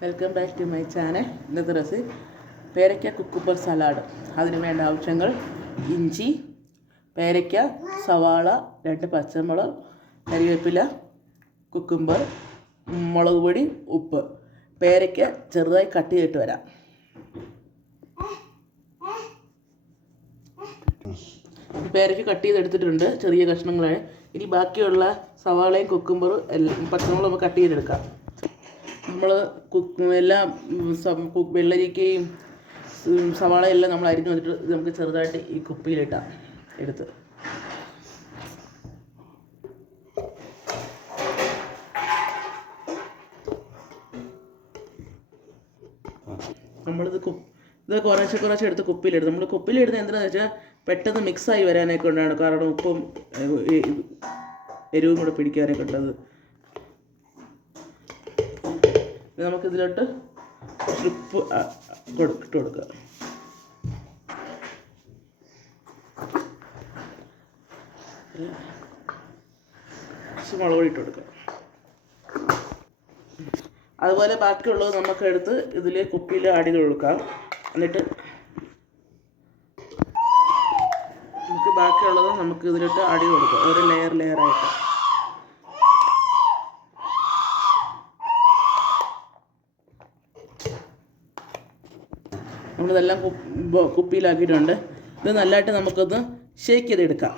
Welcome back to my channel. ഇന്നത്തെ recipe പേരയ്ക്ക cucumber salad. അതിന് വേണ്ട ആവശ്യങ്ങൾ: ഇഞ്ചി, പേരയ്ക്ക, സവാള, 2 പച്ചമുളക്, കറിവേപ്പില, കുക്കുംബർ, മുളക് പൊടി, ഉപ്പ്. പേരയ്ക്ക ചെറുതായി കട്ട് ചെയ്തിട്ട് വരാം. പേരയ്ക്ക കട്ട് ചെയ്തെടുത്തിട്ടുണ്ട്, ചെറിയ കഷ്ണങ്ങളാണ്. ഇനി ബാക്കിയുള്ള സവാളയും കുക്കുംബറും പച്ചമുളകും നമുക്ക് കട്ട് ചെയ്തെടുക്കാം. നമ്മൾ എല്ലാം വെള്ളരിക്കയും സവാളയെല്ലാം നമ്മൾ അരിഞ്ഞ് വന്നിട്ട് നമുക്ക് ചെറുതായിട്ട് ഈ കുപ്പിയിലിട്ടാം എടുത്ത്. നമ്മളിത് കുറച്ച് എടുത്ത് കുപ്പിയിലെടുത്ത്. നമ്മൾ കുപ്പിയിലെടുത്ത് എന്തിനാണെന്ന് വെച്ചാൽ പെട്ടെന്ന് മിക്സായി വരാനൊക്കെ ഉണ്ടാണ്. കാരണം ഉപ്പും എരിവും കൂടെ പിടിക്കാനൊക്കെ ഉണ്ടത്. നമുക്കിതിലോട്ട് സ്ട്രിപ്പ് ഇട്ട് കൊടുക്കുക. മുളക് പൊടി ഇട്ട് കൊടുക്കുക. അതുപോലെ ബാക്കിയുള്ളത് നമുക്കെടുത്ത് ഇതിൽ കുപ്പിയിൽ ആഡ് ചെയ്ത് കൊടുക്കാം. എന്നിട്ട് നമുക്ക് ബാക്കിയുള്ളത് നമുക്ക് ഇതിലോട്ട് ആഡ് ചെയ്ത് കൊടുക്കാം, ഓരോ ലെയറായിട്ട്. നമ്മളിതെല്ലാം കുപ്പിയിലാക്കിയിട്ടുണ്ട്. ഇത് നല്ലതായിട്ട് നമുക്കൊന്ന് ഷേക്ക് ചെയ്തെടുക്കാം.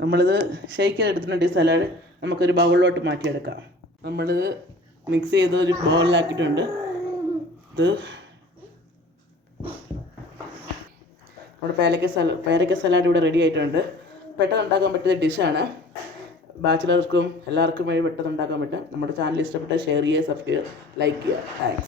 നമ്മളിത് ഷേക്ക് ചെയ്തെടുത്തിട്ടുണ്ട്. ഈ സലാഡ് നമുക്കൊരു ബൗളിലോട്ട് മാറ്റിയെടുക്കാം. നമ്മളിത് മിക്സ് ചെയ്ത് ഒരു ബൗളിലാക്കിയിട്ടുണ്ട്. ഇത് നമ്മുടെ പേരയ്ക്ക സലാഡ് ഇവിടെ റെഡി ആയിട്ടുണ്ട്. പെട്ടെന്ന് ഉണ്ടാക്കാൻ പറ്റിയ ഡിഷാണ്. ബാച്ചിലർക്കും എല്ലാവർക്കും വേണ്ടി പെട്ടെന്ന് ഉണ്ടാക്കാൻ പറ്റും. നമ്മുടെ ചാനൽ ഇഷ്ടപ്പെട്ടാൽ ഷെയർ ചെയ്യുക, സബ്സ്ക്രൈബ് ചെയ്യുക, ലൈക്ക് ചെയ്യുക. താങ്ക്സ്.